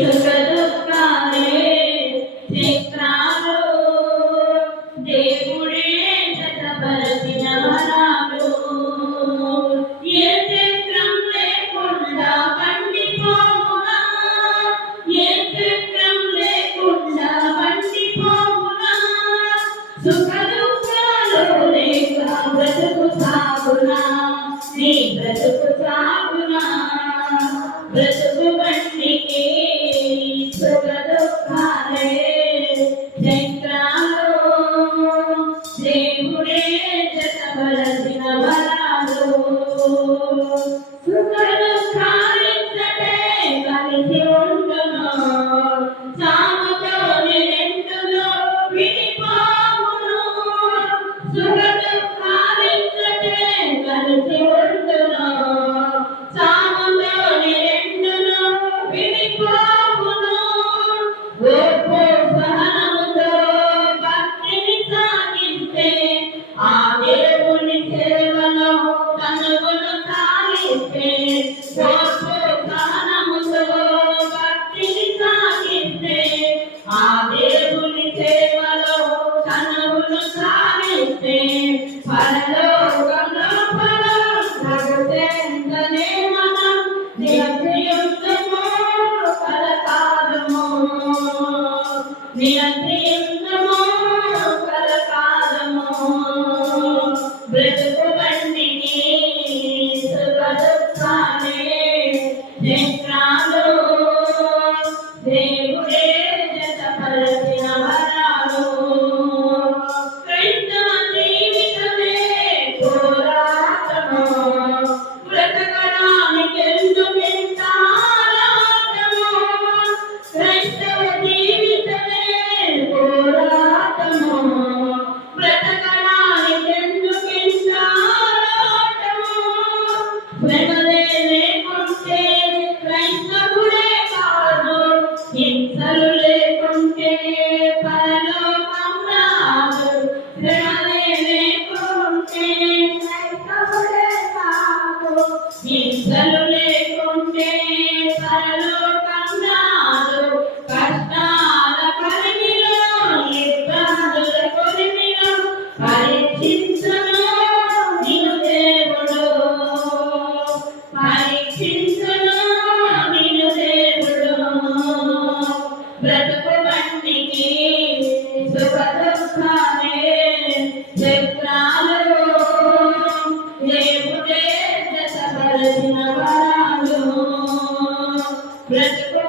సుఖ దుఃఖాలే చక్రాలు దేవుడే జతపరచిన వరాలు. ఏ చక్రం లేకుండా పండిపోవునా, ఏ చక్రం లేకుండా పండిపోవునా, సుఖ దుఃఖాలు లేక బ్రతుకు సాగునా, నీ బ్రతుకు సాగునా. బ్రతుకు బండికి సుఖ దుఃఖాలే చక్రాలు దేవుడే జతపరచిన వరాలు. సుఖ దుఃఖాలింతటే కలిసి ఉండును, చావుతోని రెండులో విడిపోవును. సుఖ దుఃఖాలింతటే కలిసి ఉండును, చావుతోని రెండులో విడిపోవును. ఓర్పు సహనముతో భక్తిని సాగిస్తే ఆ దేవుని సేవలో తనువును సాగిస్తే, ఓర్పు సహనముతో భక్తిని సాగిస్తే ఆ దేవుని సేవలో తనువును సాగిస్తే పరలోకంలో పరలోకముందనే మనం నిత్యయుద్ధము కలకాలము, నిత్యయుద్ధము కలకాలము. బ్రతుకు బండికి సుఖ దుఃఖాలే చక్రాలు దేవుడే జతపరచిన వరాలు. క్రైస్తవ జీవితమే పోరాటము, బ్రతకడానికి ఎందుకింత ఆరాటము. క్రైస్తవ జీవితమే పోరాటము, బ్రతకడానికి ఎందుకింత ఆరాటము. శ్రమలే లేకుంటే క్రైస్తవుడే కాదు, హింసలు లేకుంటే పరలోకం రాదు. శ్రమలే లేకుంటే క్రైస్తవుడే కాదు, హింసలు లేకుంటే పరలోకం